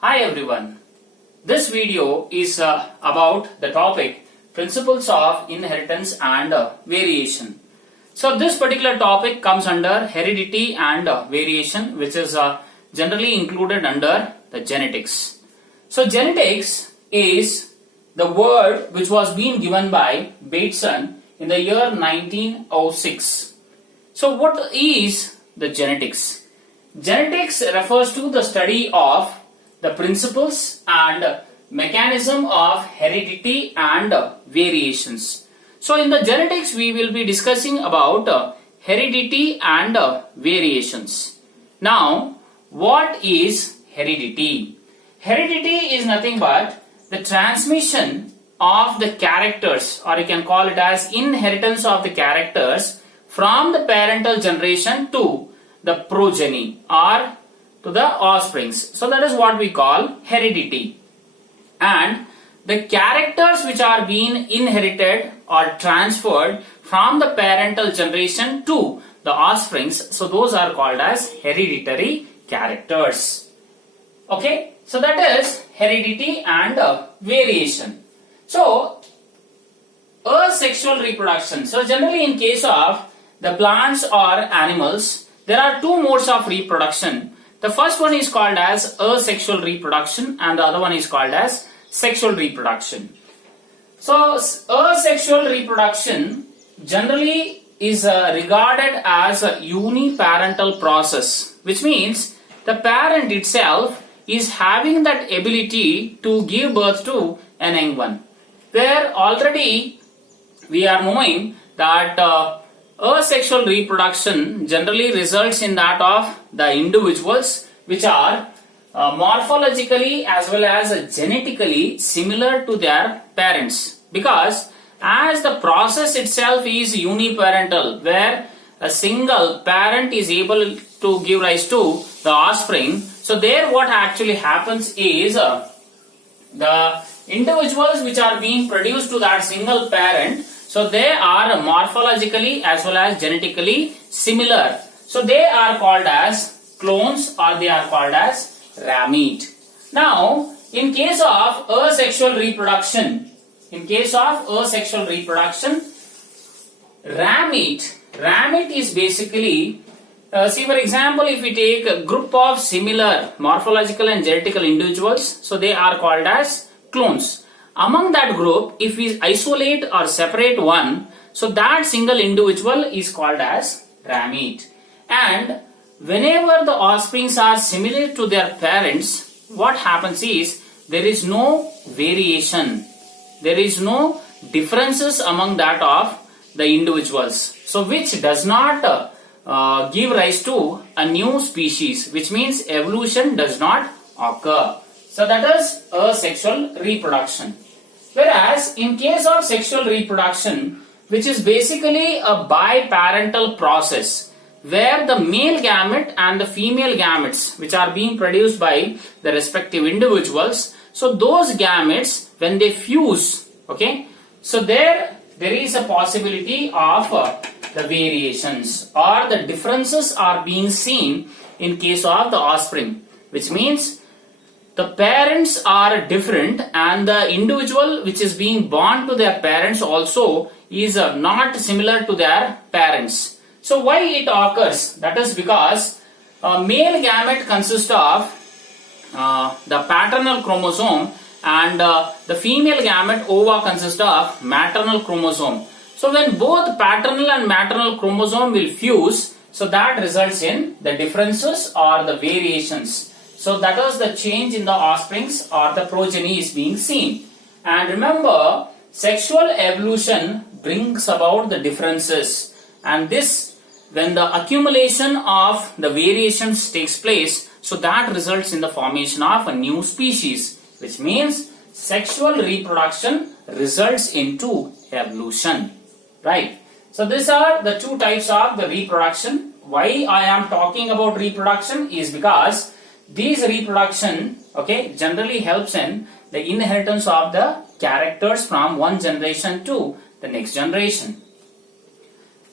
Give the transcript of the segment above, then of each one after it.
Hi everyone. This video is about the topic principles of inheritance and variation. So this particular topic comes under heredity and variation, which is generally included under the genetics. So genetics is the word which was being given by Bateson in the year 1906. So what is the genetics? Genetics refers to the study of the principles and mechanism of heredity and variations. So in the genetics we will be discussing about heredity and variations. Now what is heredity? Heredity is nothing but the transmission of the characters, or you can call it as inheritance of the characters from the parental generation to the progeny or to the offsprings. So that is what we call heredity. And the characters which are being inherited or transferred from the parental generation to the offsprings, so those are called as hereditary characters. Okay, so that is heredity and variation. So asexual reproduction. So generally in case of the plants or animals, there are two modes of reproduction. The first one is called as asexual reproduction and the other one is called as sexual reproduction. So asexual reproduction generally is regarded as a uniparental process, which means the parent itself is having that ability to give birth to an young one. Where already we are knowing that asexual reproduction generally results in that of the individuals which are morphologically as well as genetically similar to their parents, because as the process itself is uniparental, where a single parent is able to give rise to the offspring. So there what actually happens is the individuals which are being produced to that single parent, so they are morphologically as well as genetically similar. So they are called as clones or they are called as ramete. Now, in case of asexual reproduction, ramete is basically, see for example, if we take a group of similar morphological and genetical individuals, so they are called as clones. Among that group, if we isolate or separate one, so that single individual is called as ramete. And whenever the offsprings are similar to their parents, what happens is there is no variation. There is no differences among that of the individuals. So which does not give rise to a new species, which means evolution does not occur. So that is asexual reproduction. Whereas in case of sexual reproduction, which is basically a biparental process, where the male gamete and the female gametes which are being produced by the respective individuals, so those gametes when they fuse, okay, so there is a possibility of the variations or the differences are being seen in case of the offspring, which means the parents are different and the individual which is being born to their parents also is not similar to their parents. So why it occurs? That is because male gamete consists of the paternal chromosome and the female gamete ova consists of maternal chromosome. So when both paternal and maternal chromosome will fuse, so that results in the differences or the variations. So that is the change in the offsprings or the progeny is being seen. And remember, sexual evolution brings about the differences, and this, when the accumulation of the variations takes place, so that results in the formation of a new species, which means sexual reproduction results into evolution, right? So these are the two types of the reproduction. Why I am talking about reproduction is because these reproduction, okay, generally helps in the inheritance of the characters from one generation to the next generation.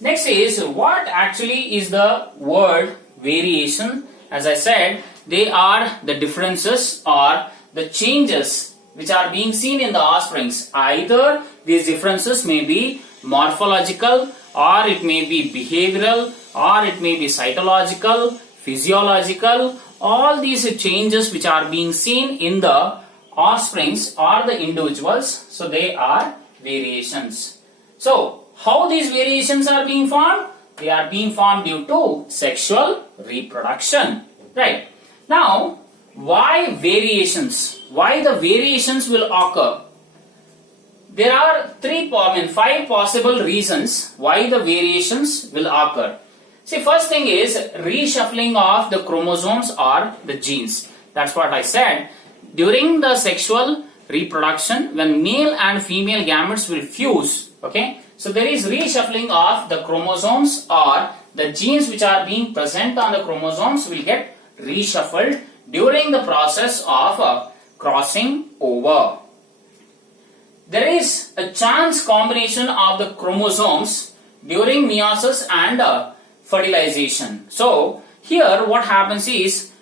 Next is what actually is the word variation. As I said, they are the differences or the changes which are being seen in the offsprings. Either these differences may be morphological, or it may be behavioral, or it may be cytological, physiological. All these changes which are being seen in the offsprings or the individuals, so they are variations. So how these variations are being formed? They are being formed due to sexual reproduction. Right. Now, why variations? Why the variations will occur? There are 5 possible reasons why the variations will occur. See, first thing is reshuffling of the chromosomes or the genes. That's what I said. During the sexual reproduction, when male and female gametes will fuse, okay, so there is reshuffling of the chromosomes, or the genes which are being present on the chromosomes will get reshuffled during the process of crossing over. There is a chance combination of the chromosomes during meiosis and fertilization. So here what happens is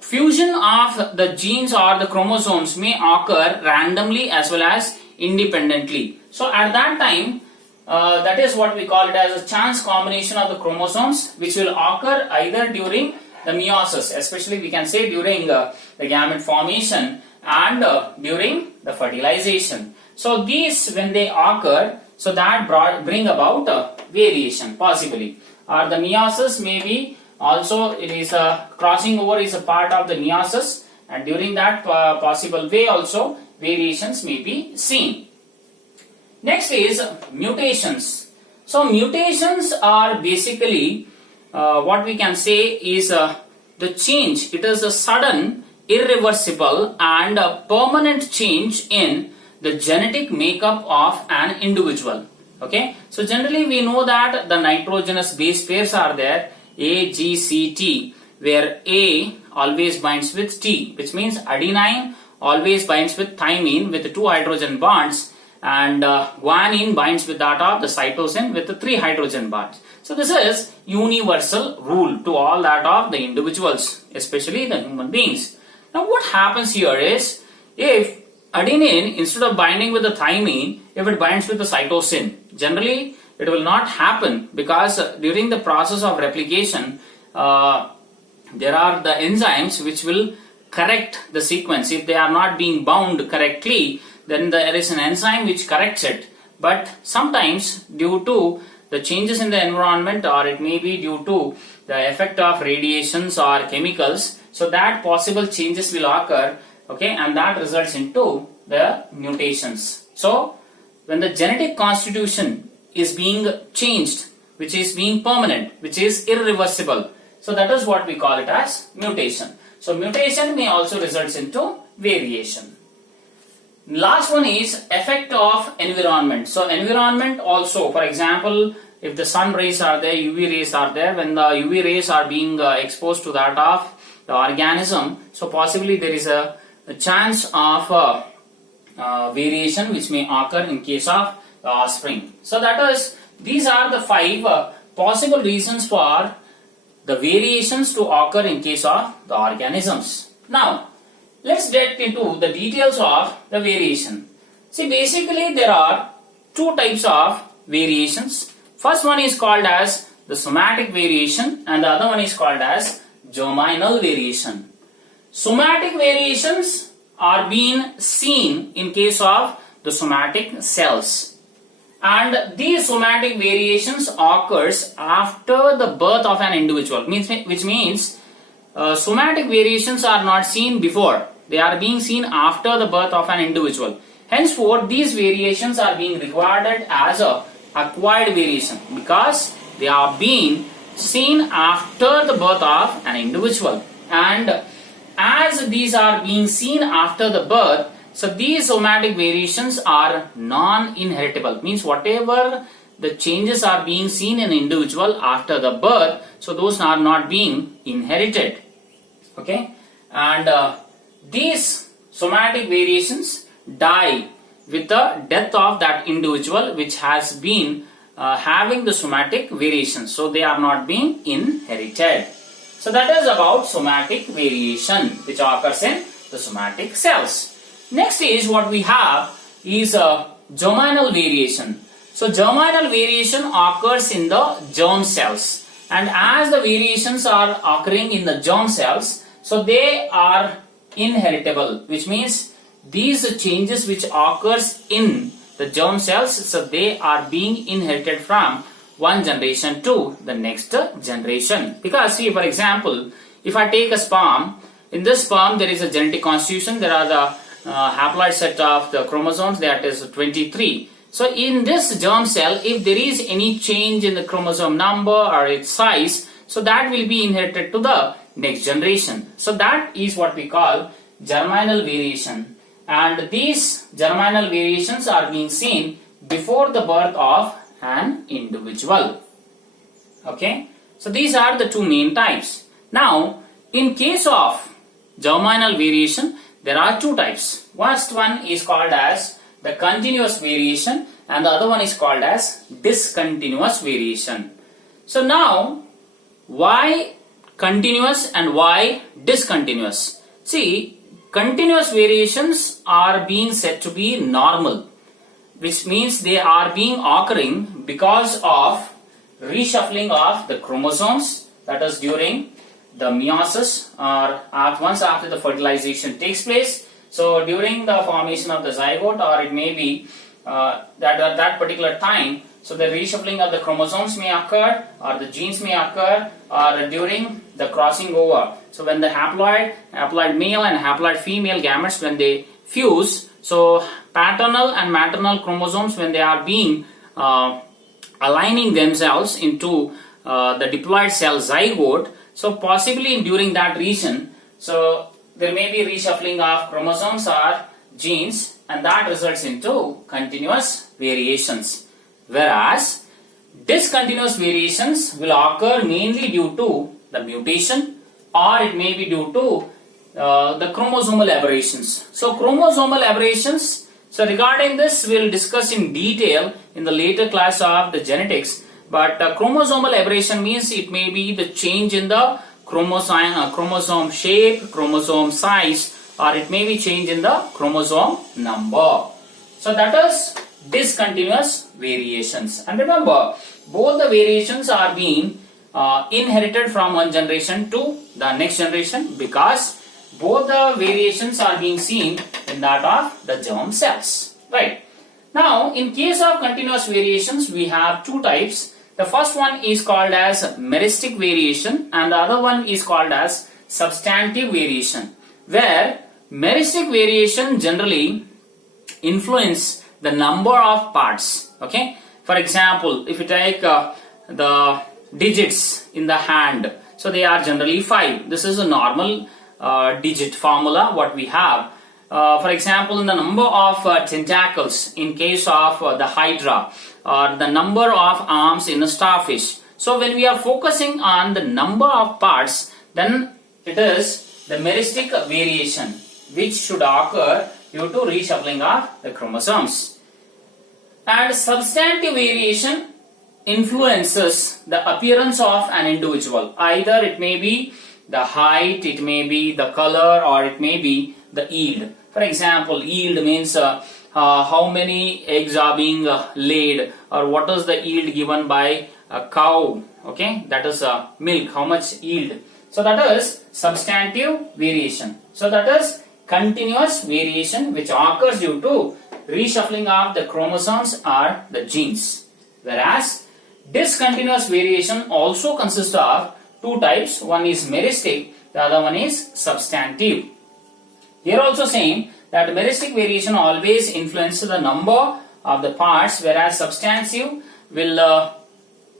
fusion of the genes or the chromosomes may occur randomly as well as independently. So at that time, that is what we call it as a chance combination of the chromosomes, which will occur either during the meiosis, especially we can say during the gamete formation, and during the fertilization. So these, when they occur, so that bring about variation possibly. Or the meiosis may be also, it is a crossing over is a part of the meiosis, and during that possible way also variations may be seen. Next is mutations. So mutations are basically what we can say is the change. It is a sudden, irreversible and a permanent change in the genetic makeup of an individual. Okay, so generally we know that the nitrogenous base pairs are there, A, G, C, T, where A always binds with T, which means adenine always binds with thymine with the 2 hydrogen bonds, and guanine binds with that of the cytosine with the 3 hydrogen bonds. So this is universal rule to all that of the individuals, especially the human beings. Now what happens here is, if adenine, instead of binding with the thymine, if it binds with the cytosine, generally it will not happen, because during the process of replication there are the enzymes which will correct the sequence. If they are not being bound correctly, then there is an enzyme which corrects it. But sometimes due to the changes in the environment, or it may be due to the effect of radiations or chemicals, so that possible changes will occur, okay, and that results into the mutations. So when the genetic constitution is being changed, which is being permanent, which is irreversible, so that is what we call it as mutation. So mutation may also result into variation. Last one is effect of environment. So environment also, for example, if the sun rays are there, UV rays are there, when the UV rays are being exposed to that of the organism, so possibly there is a chance of variation which may occur in case of the offspring. So that is, these are the 5 possible reasons for the variations to occur in case of the organisms. Now let's get into the details of the variation. See, basically there are 2 types of variations. First one is called as the somatic variation, and the other one is called as germinal variation. Somatic variations are being seen in case of the somatic cells, and these somatic variations occurs after the birth of an individual, which means somatic variations are not seen before, they are being seen after the birth of an individual. Henceforth these variations are being regarded as a acquired variation, because they are being seen after the birth of an individual. And as these are being seen after the birth, so these somatic variations are non-inheritable, means whatever the changes are being seen in individual after the birth, so those are not being inherited. Okay, and these somatic variations die with the death of that individual which has been having the somatic variations, so they are not being inherited. So that is about somatic variation which occurs in the somatic cells. Next is what we have is germinal variation. So germinal variation occurs in the germ cells, and as the variations are occurring in the germ cells, so they are inheritable, which means these changes which occurs in the germ cells, so they are being inherited from one generation to the next generation. Because see, for example, if I take a sperm, in this sperm there is a genetic constitution, there are the haploid set of the chromosomes, that is 23. So in this germ cell, if there is any change in the chromosome number or its size, so that will be inherited to the next generation. So that is what we call germinal variation, and these germinal variations are being seen before the birth of an individual. Okay, so these are the two main types. Now, in case of germinal variation, there are two types. First one is called as the continuous variation, and the other one is called as discontinuous variation. So now, why continuous and why discontinuous? See, continuous variations are being said to be normal, which means they are being occurring because of reshuffling of the chromosomes, that is during the meiosis or once after the fertilization takes place. So during the formation of the zygote, or it may be that at that particular time, so the reshuffling of the chromosomes may occur, or the genes may occur, or during the crossing over. So when the haploid male and haploid female gametes, when they fuse, so paternal and maternal chromosomes, when they are being aligning themselves into the diploid cell zygote, so possibly during that region, so there may be reshuffling of chromosomes or genes, and that results into continuous variations. Whereas discontinuous variations will occur mainly due to the mutation, or it may be due to the chromosomal aberrations. So chromosomal aberrations, so regarding this we will discuss in detail in the later class of the genetics. But chromosomal aberration means it may be the change in the chromosome shape, chromosome size, or it may be change in the chromosome number. So that is discontinuous variations. And remember, both the variations are being inherited from one generation to the next generation, because both the variations are being seen in that of the germ cells. Right. Now, in case of continuous variations, we have two types. The first one is called as meristic variation, and the other one is called as substantive variation, where meristic variation generally influence the number of parts. Okay. For example, if you take the digits in the hand, so they are generally 5. This is a normal digit formula what we have. For example, in the number of tentacles in case of the hydra, or the number of arms in a starfish. So when we are focusing on the number of parts, then it is the meristic variation which should occur due to reshuffling of the chromosomes. And substantive variation influences the appearance of an individual. Either it may be the height, it may be the color, or it may be the yield. For example, yield means how many eggs are being laid, or what is the yield given by a cow. Okay, that is milk, how much yield. So that is substantive variation. So that is continuous variation which occurs due to reshuffling of the chromosomes or the genes. Whereas discontinuous variation also consists of two types. One is meristic, the other one is substantive. Here also same, that meristic variation always influences the number of the parts, whereas substantive will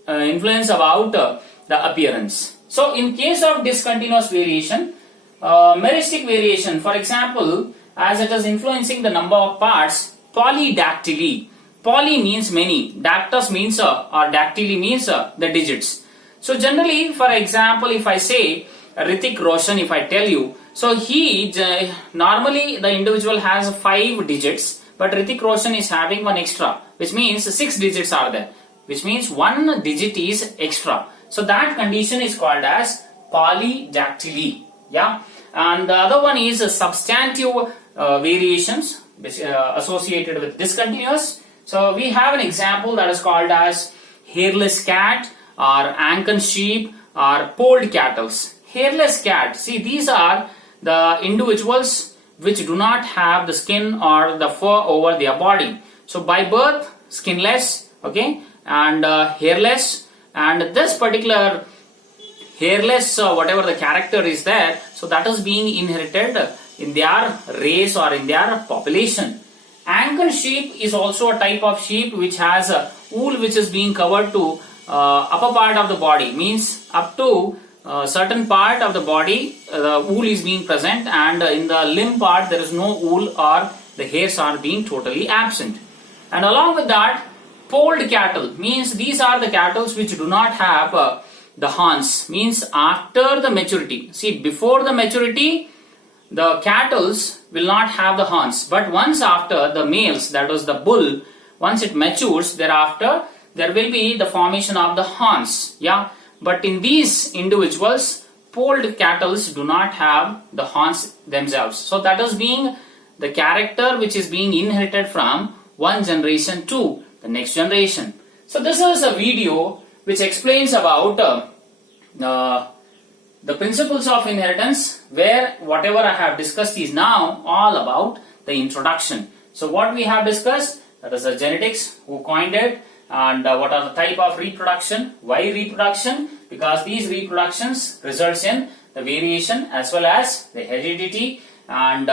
influence about the appearance. So in case of discontinuous variation, meristic variation, for example, as it is influencing the number of parts, polydactyly. Poly means many, dactylus means or dactyly means the digits. So generally, for example, if I say Hrithik Roshan, if I tell you, so he normally the individual has 5 digits, but Hrithik Roshan is having one extra, which means 6 digits are there, which means 1 digit is extra. So that condition is called as polydactyly. Yeah, and the other one is substantive variations which associated with discontinuous. So we have an example that is called as hairless cat or Ankan sheep or polled cattle. Hairless cat, see, these are the individuals which do not have the skin or the fur over their body. So by birth, skinless, okay, and hairless, and this particular hairless, whatever the character is there, so that is being inherited in their race or in their population. Ankan sheep is also a type of sheep which has a wool which is being covered to upper part of the body, means up to certain part of the body the wool is being present, and in the limb part there is no wool or the hairs are being totally absent. And along with that, polled cattle, means these are the cattle which do not have the horns, means after the maturity. See, before the maturity the cattle will not have the horns, but once after the males, that was the bull, once it matures, thereafter there will be the formation of the horns. Yeah, but in these individuals, polled cattle do not have the horns themselves. So that is being the character which is being inherited from one generation to the next generation. So this is a video which explains about the principles of inheritance, where whatever I have discussed is now all about the introduction. So what we have discussed, that is the genetics, who coined it, and what are the type of reproduction, why reproduction, because these reproductions results in the variation as well as the heredity, and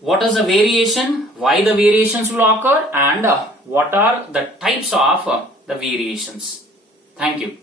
what is the variation, why the variations will occur, and what are the types of the variations. Thank you.